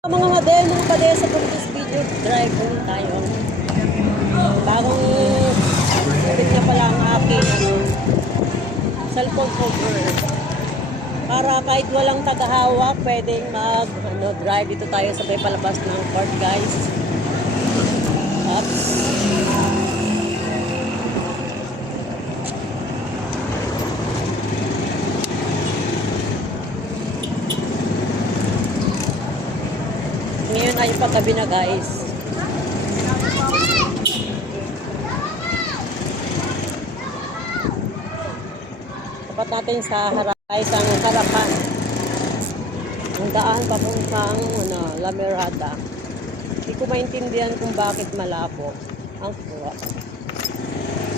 Mga mga padesa for this video, drive muna tayo. Bagong kapit na pala ang aking cellphone cover. Para kahit walang tagahawak, pwedeng drive dito tayo sabay palabas ng court, guys. Oops. Ngayon ay paggabi na, guys. Tapat natin sa isang harapan. Ang daan papuntang La Mirada. Hindi ko maintindihan kung bakit malabo ang kuha.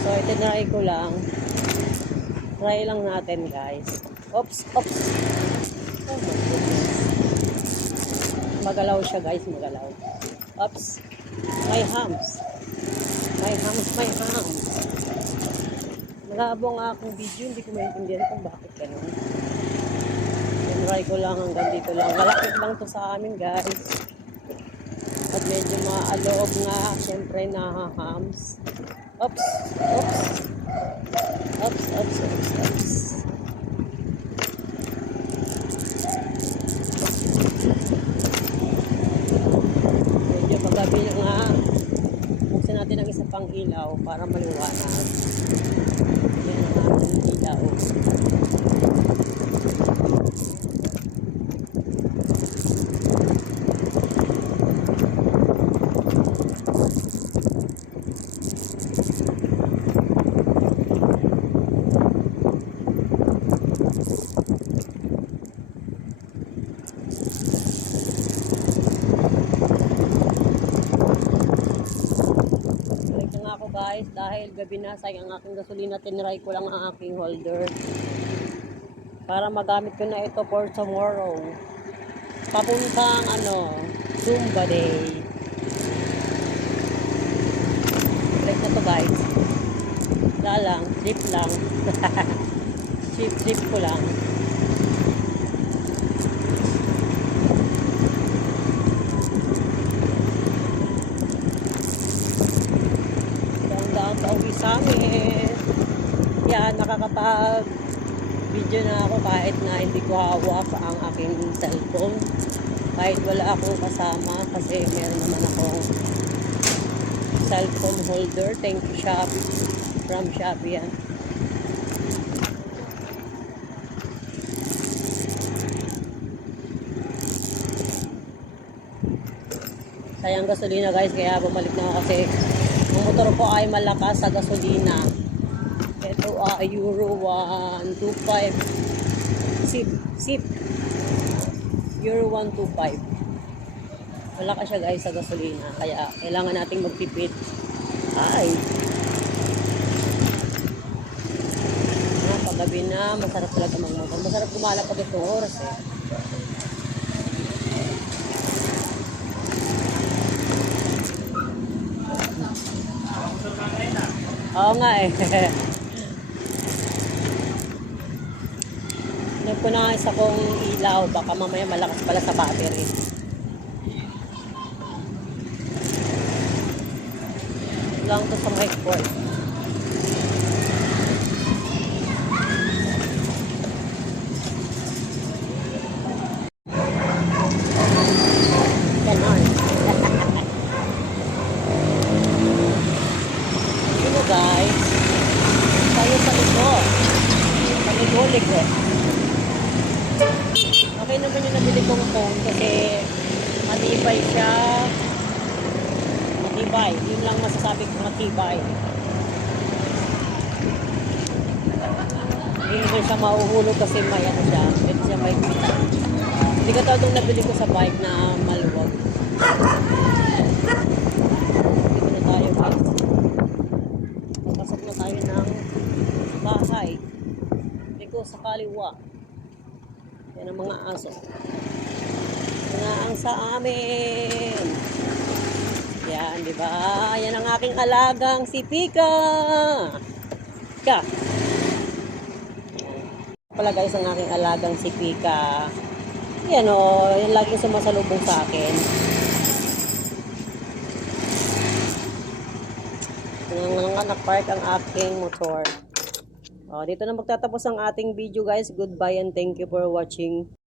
So, itinry ko lang. Try lang natin, guys. Oops, oops. Oh my goodness. Magalaw siya, guys, magalaw. Oops. My hams. My hams, my hams. Malabo nga akong video, hindi ko maintindihan kung bakit ganun. Try ko lang hanggang dito lang. Malapit lang to sa amin, guys. At medyo maaloob nga, syempre na-hams. Oops, oops. Oops, oops, oops, oops. Medyo paggabi na nga. Buksan natin ang isa pang ilaw para maliwanag. Yan ang ating ilaw. Ako, guys, dahil gabi na, sayang ang aking gasolina, tinry ko lang ang aking holder para magamit ko na ito for tomorrow papuntang Zumba Day. Break na to, guys. Wala lang, jeep lang. Jeep ko lang. Pauwi sa amin. Yan, nakakapag video na ako kahit na hindi ko hawak ang aking cellphone. Kahit wala akong kasama kasi meron naman akong cellphone holder. Thank you, Shopee. From Shopee yan. Sayang gasolina, guys, kaya bumalik na ako kasi ang motor ko ay malakas sa gasolina. Ito ay Euro 125. Sip. Euro 125. Malakas siya, guys, sa gasolina. Kaya kailangan nating magpipit. Ay. Paggabi na, masarap talaga magmotor. Masarap gumala pag itong oras eh. Oo nga eh. Hinag ko na isa kong ilaw. Baka mamaya malakas pala sa battery. Lang to sa mic cord. Ganon. Yun, guys. Tayo sa likod. Sa likod. Okay naman yung nabili kong phone kasi matibay siya. Matibay. Yun lang masasabi ko, matibay. Hindi naman siya mahuhulog kasi may siya. Pwede siya may kita. Hindi ka itong nabili ko sa bike na maluwag. Dito na tayo, guys. Pasok na tayo ng bahay. Dito sa kaliwa. Yan ang mga aso. Mga ang sa amin. Yan, di ba? Yan ang aking alagang si Pika. Pika. Pala, guys, ang aking alagang si Pika. Yan o, yung laging sumasalubong sa akin. Nga nakapark ang aking motor. Dito na magtatapos ang ating video guys. Goodbye and thank you for watching.